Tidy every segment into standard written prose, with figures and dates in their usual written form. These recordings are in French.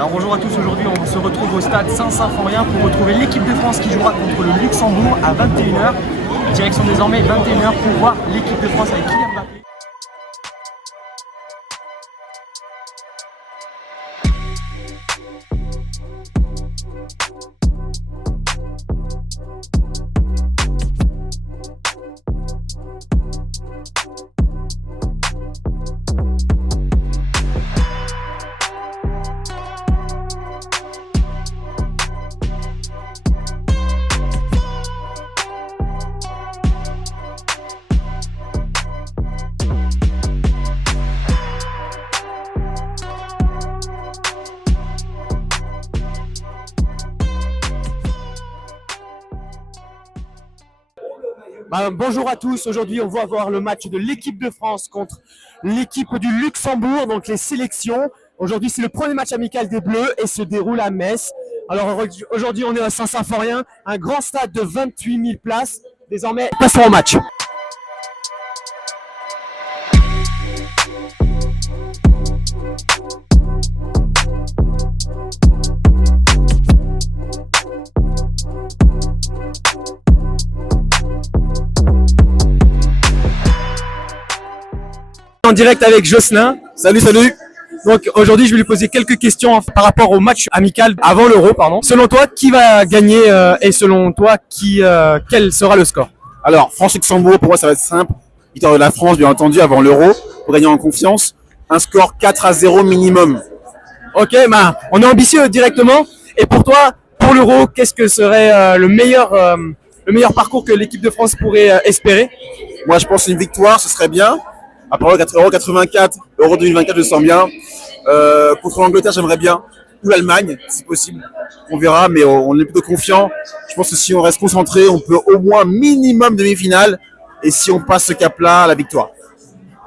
Alors bonjour à tous, aujourd'hui on se retrouve au stade Saint-Symphorien pour retrouver l'équipe de France qui jouera contre le Luxembourg à 21 h. Direction désormais 21 h pour voir l'équipe de France avec Kylian Mbappé. Bonjour à tous, aujourd'hui on va voir le match de l'équipe de France contre l'équipe du Luxembourg, donc les sélections. Aujourd'hui c'est le premier match amical des Bleus et se déroule à Metz. Alors aujourd'hui on est à Saint-Symphorien, un grand stade de 28 000 places. Désormais, passons au match. En direct avec Jocelyn. Salut. Donc aujourd'hui, je vais lui poser quelques questions par rapport au match amical avant l'Euro, Selon toi, qui va gagner et selon toi, quel sera le score? Alors, France-Luxembourg, pour moi, ça va être simple. Victoire de la France, bien entendu, avant l'Euro, pour gagner en confiance. Un score 4-0 minimum. Ok, on est ambitieux directement. Et pour toi, pour l'Euro, qu'est-ce que serait le meilleur parcours que l'équipe de France pourrait espérer? Moi, je pense une victoire, ce serait bien. Après Euro 84, Euro 2024, je le sens bien. Contre l'Angleterre, j'aimerais bien. Ou l'Allemagne, si possible. On verra, mais on est plutôt confiant. Je pense que si on reste concentré, on peut au moins minimum demi-finale. Et si on passe ce cap-là, la victoire.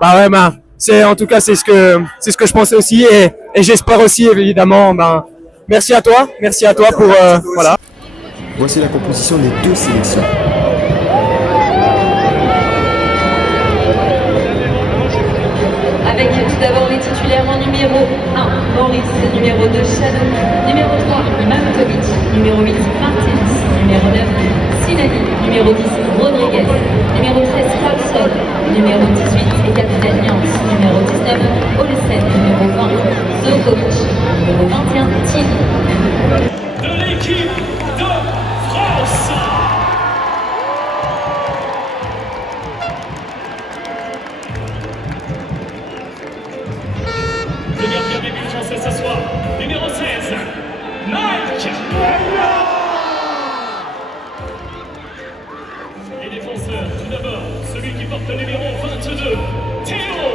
En tout cas, c'est ce que je pensais aussi. Et j'espère aussi, évidemment. Merci à toi pour voilà. Voici la composition des deux sélections. Avec tout d'abord les titulaires en numéro 1, Maurice, numéro 2, Shadow, numéro 3, Mamtovic, numéro 8, Martins, numéro 9, Sinani, numéro 10, Rodriguez, numéro 13, Carlson, numéro 18, et capitaine Nyans, numéro 19, Olsen, numéro 20, Zokovic, numéro 21, Thierry. De l'équipe de France. Le gardien des buts français ce soir, numéro 16, Mike. Les défenseurs, tout d'abord, celui qui porte le numéro 22, Théo.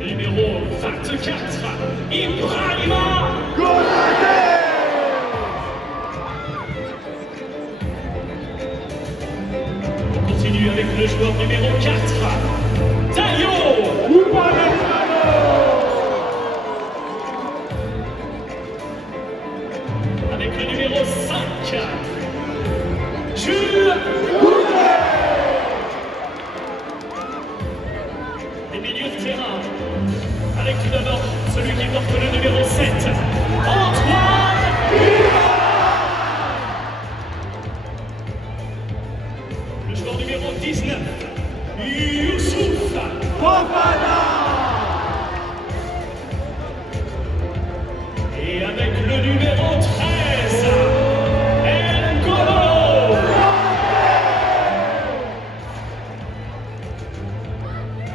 Numéro 24, Ibrahima. On continue avec le joueur numéro 4, Tayo. Avec le numéro 5, Jules. Les milieux de terrain, avec tout d'abord celui qui porte le numéro 7, Antoine. Le joueur numéro 19, Youssouf Fofana. Et avec le numéro 13, N'Golo.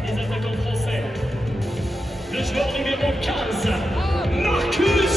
Les attaquants français, le joueur numéro 15, Marcus.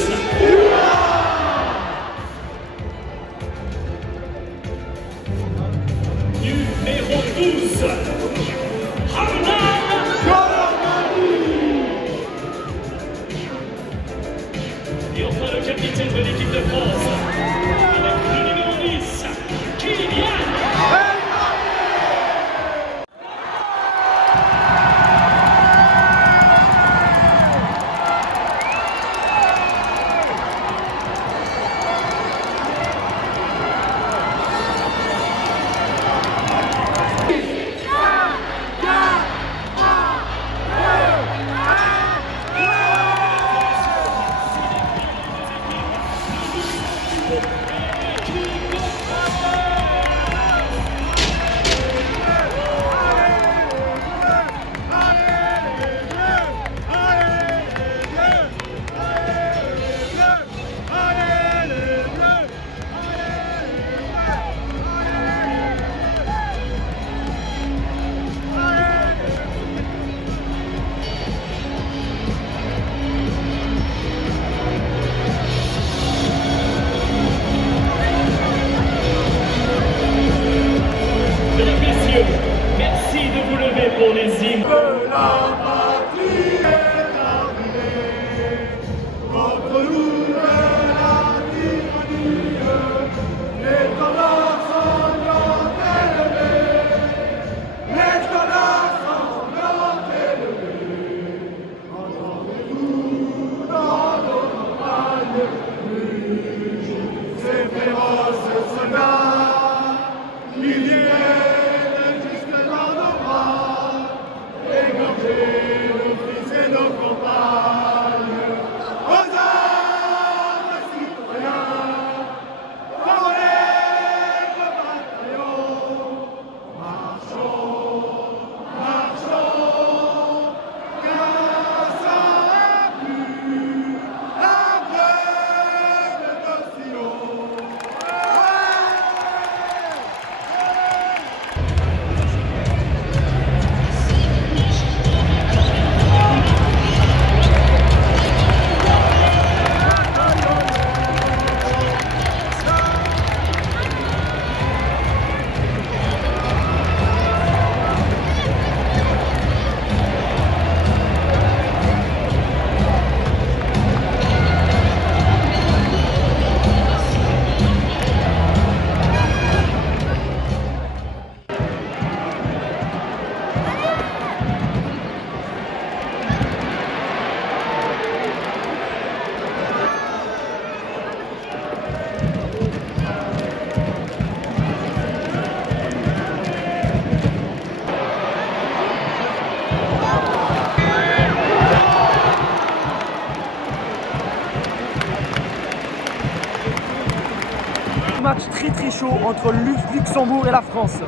Match très chaud entre Luxembourg et la France.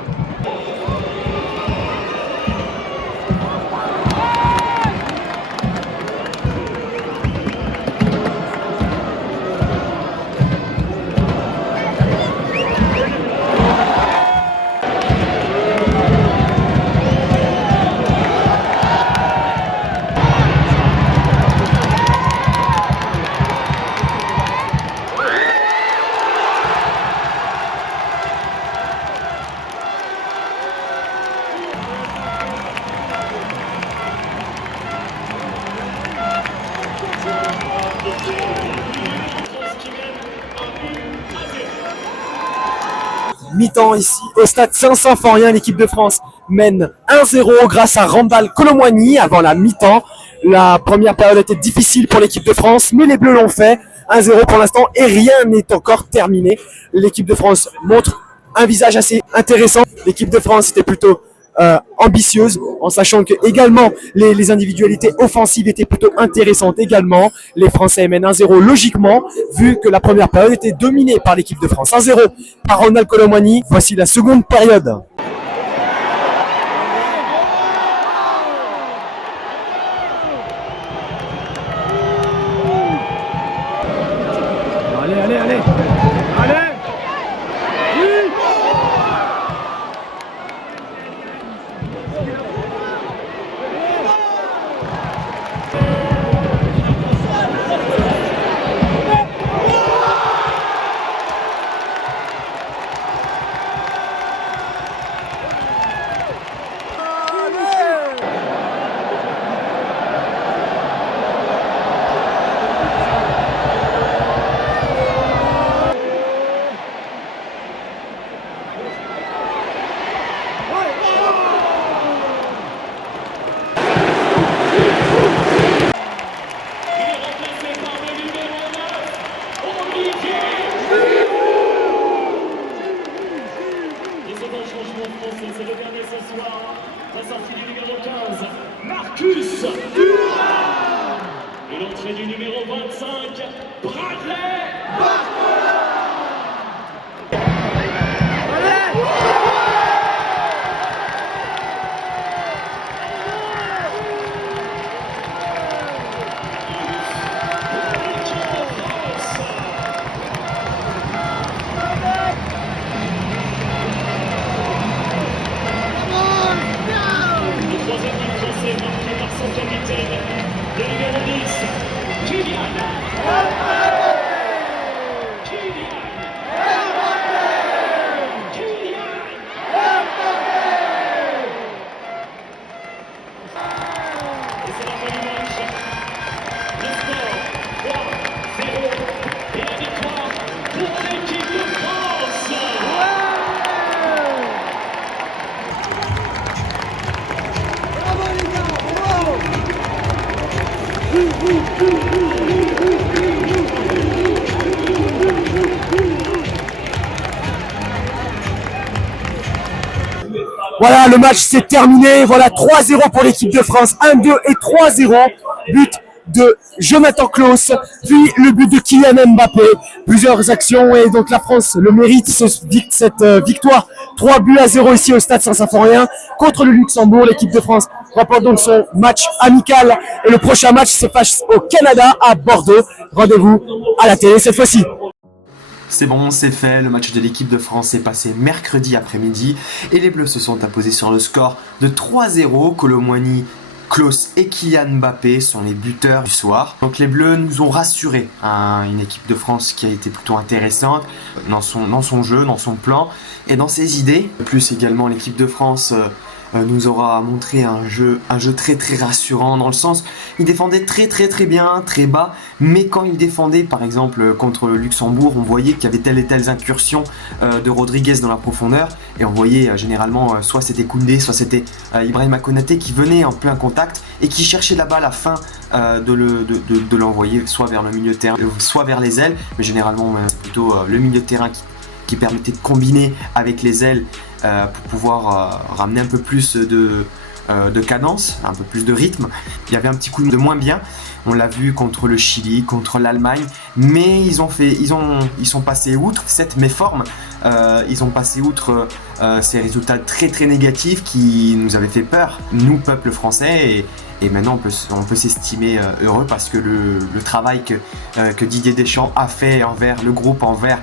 Mi-temps ici au stade Saint-Symphorien, l'équipe de France mène 1-0 grâce à Randal Colomwani avant la mi-temps. La première période était difficile pour l'équipe de France, mais les Bleus l'ont fait. 1-0 pour l'instant et rien n'est encore terminé. L'équipe de France montre un visage assez intéressant. L'équipe de France était plutôt ambitieuse, en sachant que également les individualités offensives étaient plutôt intéressantes également. Les Français mènent 1-0 logiquement, vu que la première période était dominée par l'équipe de France. 1-0 par Ronald Colomwani. Voici la seconde période. Allez. C'est le dernier ce soir, la sortie du numéro 15, Marcus Thuram. Et l'entrée du numéro 25, Bradley Barcola. Marqué par son capitaine, le numéro 10, Kylian. Kylian. c'est la fin du match. Le score 3-0 et la victoire pour l'équipe de France. Voilà, le match s'est terminé. Voilà, 3-0 pour l'équipe de France. 1-2 et 3-0. But de Jonathan Klaus, puis le but de Kylian Mbappé. Plusieurs actions et donc la France le mérite cette victoire. 3-0 ici au Stade Saint-Symphorien contre le Luxembourg. L'équipe de France remporte donc son match amical et le prochain match se passe au Canada à Bordeaux. Rendez-vous à la télé cette fois-ci. C'est bon, c'est fait, le match de l'équipe de France est passé mercredi après-midi et les Bleus se sont imposés sur le score de 3-0. Kolo Muani, Klaus et Kylian Mbappé sont les buteurs du soir. Donc les Bleus nous ont rassuré, une équipe de France qui a été plutôt intéressante dans son jeu, dans son plan et dans ses idées. Plus également l'équipe de France nous aura montré un jeu très très rassurant dans le sens il défendait très bien, très bas, mais quand il défendait par exemple contre le Luxembourg, on voyait qu'il y avait telle et telle incursion de Rodriguez dans la profondeur et on voyait généralement soit c'était Koundé, soit c'était Ibrahima Konaté qui venait en plein contact et qui cherchait la balle afin de l'envoyer soit vers le milieu de terrain, soit vers les ailes, mais généralement c'est plutôt le milieu de terrain qui permettait de combiner avec les ailes pour pouvoir ramener un peu plus de cadence, un peu plus de rythme. Il y avait un petit coup de moins bien, on l'a vu contre le Chili, contre l'Allemagne, mais ils sont passés outre cette méforme, ils ont passé outre ces résultats très négatifs qui nous avaient fait peur, nous peuple français, et maintenant on peut s'estimer heureux parce que le travail que Didier Deschamps a fait envers le groupe, envers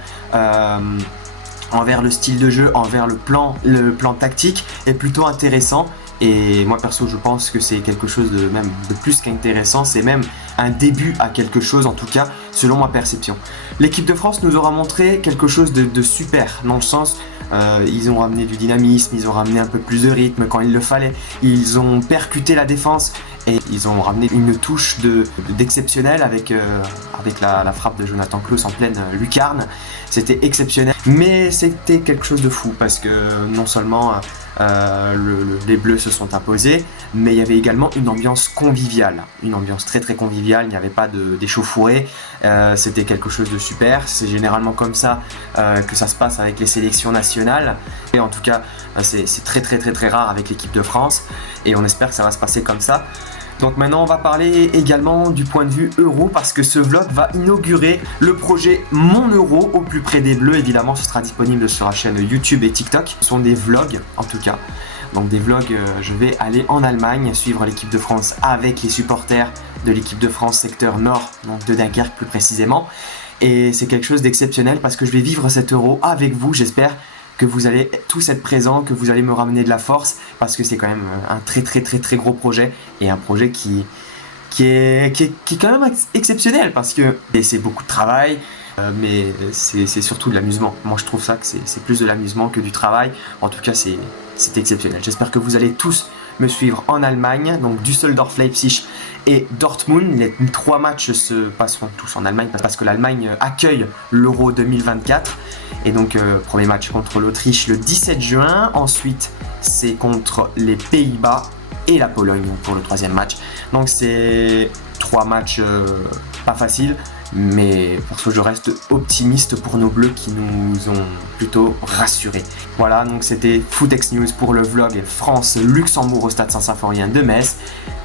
le style de jeu, envers le plan tactique est plutôt intéressant. Et moi perso je pense que c'est quelque chose de plus qu'intéressant, c'est même un début à quelque chose, en tout cas selon ma perception. L'équipe de France nous aura montré quelque chose de super, dans le sens ils ont ramené du dynamisme, ils ont ramené un peu plus de rythme quand il le fallait, ils ont percuté la défense et ils ont ramené une touche d'exceptionnel avec la frappe de Jonathan Klaus en pleine lucarne. C'était exceptionnel, mais c'était quelque chose de fou parce que non seulement les Bleus se sont imposés, mais il y avait également une ambiance conviviale, une ambiance très conviviale, il n'y avait pas d'échauffourée, c'était quelque chose de super. C'est généralement comme ça que ça se passe avec les sélections nationales, et en tout cas c'est très rare avec l'équipe de France, et on espère que ça va se passer comme ça. Donc maintenant on va parler également du point de vue euro, parce que ce vlog va inaugurer le projet Mon Euro au plus près des Bleus. Évidemment ce sera disponible sur la chaîne YouTube et TikTok. Ce sont des vlogs en tout cas. Donc des vlogs, je vais aller en Allemagne, suivre l'équipe de France avec les supporters de l'équipe de France secteur nord, donc de Dunkerque plus précisément. Et c'est quelque chose d'exceptionnel parce que je vais vivre cet euro avec vous, j'espère que vous allez tous être présents, que vous allez me ramener de la force, parce que c'est quand même un très gros projet, et un projet qui est quand même exceptionnel, parce que c'est beaucoup de travail, mais c'est surtout de l'amusement. Moi je trouve ça que c'est plus de l'amusement que du travail. En tout cas c'est exceptionnel. J'espère que vous allez tous me suivre en Allemagne, donc Düsseldorf, Leipzig et Dortmund. Les 3 matchs se passeront tous en Allemagne parce que l'Allemagne accueille l'Euro 2024. Et donc premier match contre l'Autriche le 17 juin, ensuite c'est contre les Pays-Bas et la Pologne pour le 3e match. Donc c'est 3 matchs pas faciles, mais parce que je reste optimiste pour nos Bleus qui nous ont plutôt rassurés. Voilà, donc c'était Footex News pour le vlog France-Luxembourg au Stade Saint-Symphorien de Metz.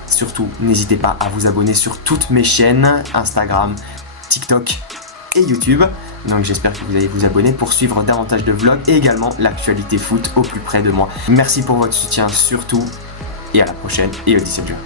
Surtout, n'hésitez pas à vous abonner sur toutes mes chaînes, Instagram, TikTok et YouTube. Donc j'espère que vous allez vous abonner pour suivre davantage de vlogs et également l'actualité foot au plus près de moi. Merci pour votre soutien surtout, et à la prochaine et au 17 juin.